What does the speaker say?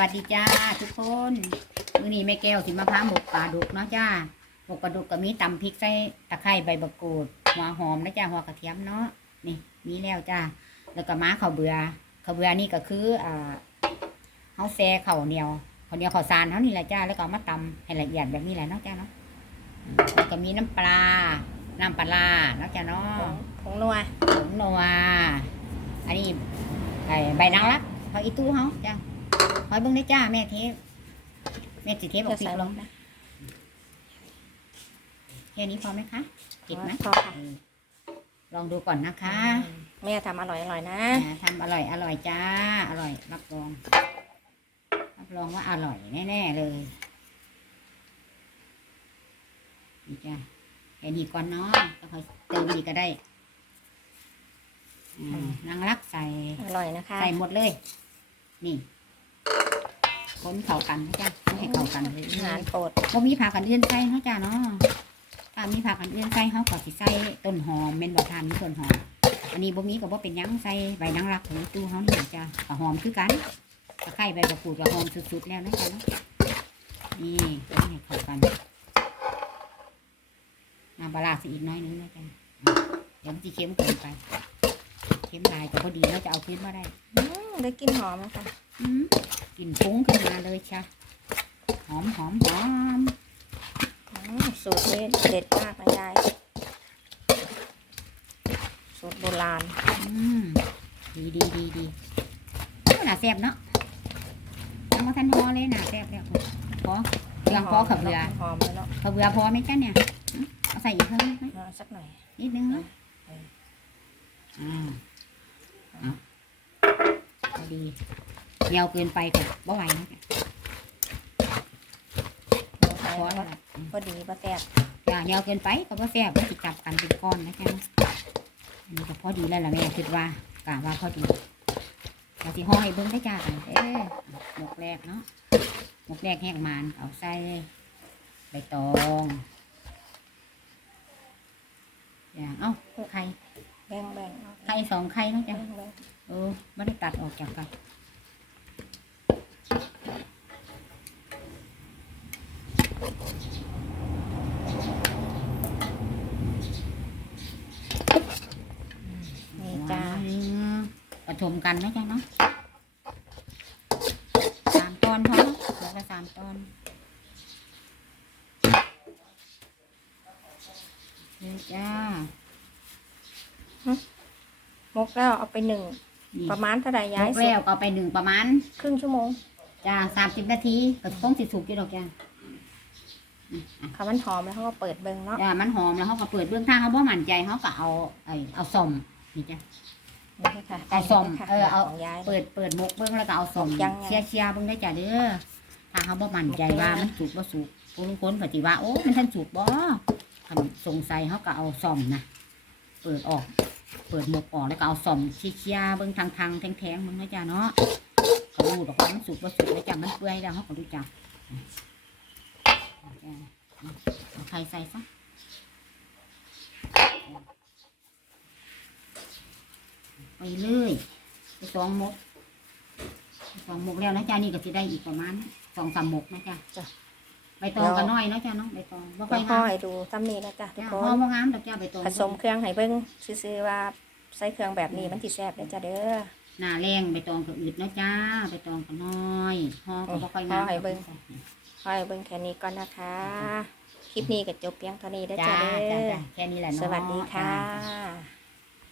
วัสดีจ้าทุกคนมื้อนี้แม่แก้วสิมาพาหมกปลาดุกเนาะจ้าหมกปลาดุกก็มีตำพริกใส่ตะไคร้ใบมะกรูดหัวหอมนะจ้าหัวกระเทียมเนาะนี่มีแล้วจ้าแล้วก็ม้าข้าวเบือข้าวเบือนี่ก็คืออ่าเฮาแซ่ข้าวเหนียวข้าวเหนียวข้าวสารเฮานี่แหละจ้าแล้วก็เอามาตำให้ละเอียดแบบนี้แหละเนาะจ้าเนาะแล้วก็มีน้ำปลาน้ำปลาร้าเนาะจ้าเนาะผงนัวผงนัวอันนี้ใบใบนางรักผักอีตู้เฮาจ้า หอยเบิ้งได้จ้าแม่เทปแม่สิเทปบอกจะพริใส่กลลงงนะแค่นี้พอไหมคะเผ็ดไหมพอค่ะเออลองดูก่อนนะคะ แม่ทำอร่อยอร่อยๆนะอ่าทำอร่อยอร่อยจ้า อร่อยรับรองรับรองว่าอร่อยแน่ๆเลยนี่จ้าแค่นี้ก่อนเนาะแล้วค่อยเติมอีกก็ได้อ่านางรักใส่อร่อยนะคะ ใส่หมดเลย นี่ คนเข้ากันนะจ๊ะไม่ให้เข้ากันเลยอาหารโปรดบ่มีผักกันเอื้อนใส่เนาะจ้าเนาะถ้ามีผักกันเอื้อนใส่เขาก็สิใส่ต้นหอมเม็นบ่ทานมีต้นหอม อันนี้บ่มีก็บ่เป็นหยังใส่ใบนางรักของตู้เฮานี่จ้ะก็หอมคือกันตะไคร้ใบมะกรูดก็หอมสุดๆแล้วนะจ๊ะเนาะนี่ต้องให้เข้ากันน้ำปลาร้าสิอีกน้อยนึงนะจ๊ะเดี๋ยวมันสิเค็มเกินไป เค็มหลายก็พอดีเราจะเอาขึ้นมาได้อืม ได้กลินหอมแล้วค่ะอืมกลิ่นฟุ้งขึ้นมาเลยจ้ะหอมหอมหอมอืมสูตรนี้เด็ดมากนะยายสูตรโบราณ อืมดีดีดีดีโอ้น่าแซ่บเนาะยังมาทันพอเลยน่าแซ่บแล้วพอเครื่องพอขับเรือหอมแล้วเนาะขับเรือพอไหมจ้ะเนี่ยอืมเอาใส่อีกเพิ่มไหมเอาสักหน่อยนิดนึงเนาะเอออ่าเอาพอ ดีเหนียวเกินไปก็บ่ไหวนะจ๊ะลงไปพอแล้วแล้วล่ะอืมพอดีพอแซ่บอย่าเหนียวเกินไปก็บ่แซ่บมันสิจับกันเป็นก้อนนะจ๊ะอันนี้ก็พอดีแล้วล่ะแม่คิดว่ากะว่าพอดีเราสิห่อให้เบิ่งได้จ้ากันเอ้ยหมกแรกเนาะหมกแรกแห้งมันเอาใส่ใบตองอย่างเอ้าไข่แบ่งแบ่งเอาไข่สองไข่เนาะแบ่จ้ะงแบ่งเออไม่ได้ตัดออกจากกันนี่จ้าผสมกันนะจ๊ะเนาะสามตอนพอเนาะเหลือละสามตอนนี่จ้ามกแล้วเอาไปหนึ่ง นี่ประมาณเท่าไหร่ยย้ายกสุแล้วกก็เอาไปหนึ่งประมาณครึ่งชั่วโมงจ้าสามสิบนาทีก็คงสิสุกอยู่ดอกจ้าคำมันหอมแล้วเขาก็เปิดเบิ่งเนาะจ้ามันหอมแล้วเขาก็เปิดเบื้องทางเขาบ่มั่นใจเขาก็เอาไอเอาส้มนี่จ้ะนี่ค่ะเอาส้มค่ะเออเอาของย้าย เปิดเปิดหมกเบิ้งแล้วก็เอาสมยังไง เชียร์เชียร์เบิ้งได้จ้ะเด้อถ้าเขาบ่มั่นใจว่ามันสุกบ่สุกผู้ลางคนปฏิว่าโอ้มันทันสุกบ่คันสงสัยเขาก็เอาสมนะเปิดออก เปิดหมกออกแล้วก็เอาสอมเชียร์เชียร์เบิ้งทางทางแทงแทงๆเบิ้งได้จ้ะเนาะเขารู้ดอกว่ามันสุกบ่สุกแล้วจ้ะมันเปื่อยแล้วเขาก็รู้จ้ะเอาไข่ใส่ซะไปเลยไปสองหมกสองหมกแล้วนะจ๊ะนี่ก็จะได้อีกประมาณสองสามหมกนะจ๊ะ ใบตองก็น้อยเนาะจ๊ะเนาะใบตองบ่ค่แล้อวยพ่องามให้ดูซ้ำนี้นะจ๊ะทุกจ้ะคพอนบ่งามดอกจ้ะใบตองผสมเครื่องให้เบิ่งซื่อๆว่าใส่เครื่องแบบนี้มันสิแซ่บเด้อจ้ะเด้อ หน้าแรงใบตองก็อืดเนาะจ้าใบตองก็น้อยห่อก็บ่ค่อยงามห่อให้เบิ่งขอให้เบิ่งแค่นี้ก่อนนะคะ คลิปนี้ก็จบเพียงเท่านี้เด้อจ้าจ้ะเด้จ้าอจ้าแค่นี้แหละเนาะ สวัสดีค่ะจ้า